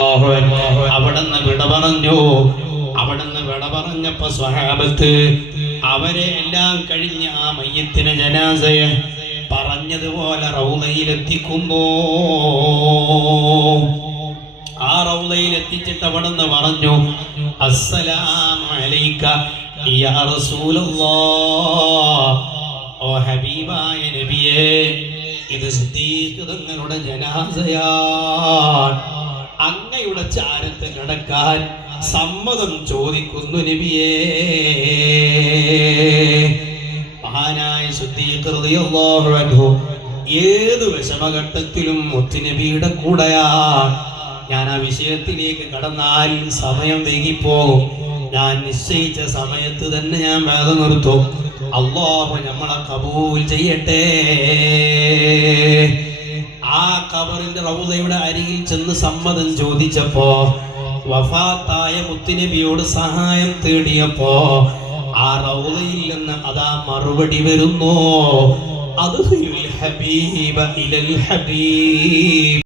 അവിടുന്ന് വിട പറഞ്ഞു. അവിടുന്ന് വിട പറഞ്ഞപ്പോ സ്വഹാബത്ത് അവരെ എല്ലാം കഴിഞ്ഞ് ആ മയ്യത്തിന് ജനാസയെ പറഞ്ഞതുപോലെ റൗളയിലെത്തിക്കുന്നു. ആ റൗളയിലെത്തിച്ചിട്ട് അവിടുന്ന് പറഞ്ഞു, അസ്സലാമു അലൈക യാ റസൂലല്ലാഹ്, ഓ ഹബീബായ നബിയേ, ഇത് സിദ്ദീഖ് തങ്ങളുടെ ജനാസയാണ്, അങ്ങയുടെ ചാരത്ത് കിടക്കാൻ സമ്മതം ചോദിക്കുന്നു നബിയേ. മഹാനായ സിദ്ദീഖ് റളിയല്ലാഹു അൻഹു ഏത് വിഷമഘട്ടത്തിലും മുത്തുനബിയുടെ കൂടെയാണ്. ഞാൻ ആ വിഷയത്തിലേക്ക് കടന്നാൽ സമയം വൈകിപ്പോകും. ഞാൻ നിശ്ചയിച്ച സമയത്ത് തന്നെ ഞാൻ വേദ നിർത്തും. അല്ലാഹു നമ്മളെ കബൂൽ ചെയ്യട്ടെ. ആ ഖബറിന്റെ റൗളയുടെ അരികിൽ ചെന്ന് സമ്മതം ചോദിച്ചപ്പോ, വഫാത്തായ മുത്തുനബിയോട് സഹായം തേടിയപ്പോ ആ റൗളയിൽ നിന്ന് അതാ മറുപടി വരുന്നു, അദ്ഖിലുൽ ഹബീബ ഇലൽ ഹബീബ്.